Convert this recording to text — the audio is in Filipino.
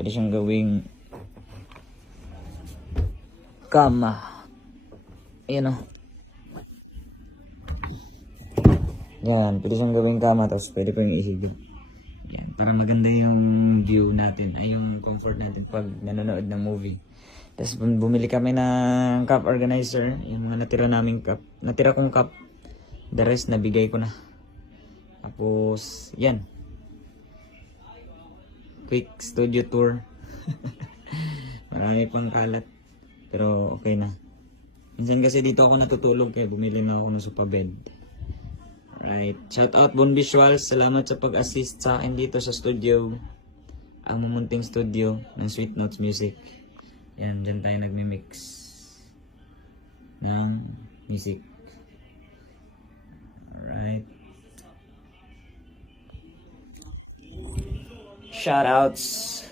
Pwede siyang gawing kama. Ayan o. Yan, pwede siyang gawing kama, tapos pwede pa yung ihigit. Yan, para maganda yung view natin, ay yung comfort natin pag nanonood ng movie. Tapos bumili kami ng cup organizer, yung mga natira naming cup, natira kong cup, the rest nabigay ko na. Tapos, yan. Quick studio tour. Marami pang kalat, pero okay na. Minsan kasi dito ako natutulog kaya bumili na ako ng sofa bed. Alright, shout out Bon Visuals, salamat sa pag-assist sa akin dito sa studio. Ang mumunting studio ng Sweet Notes Music. Yan, dyan tayo nagmi-mix ng music. Alright. Shoutouts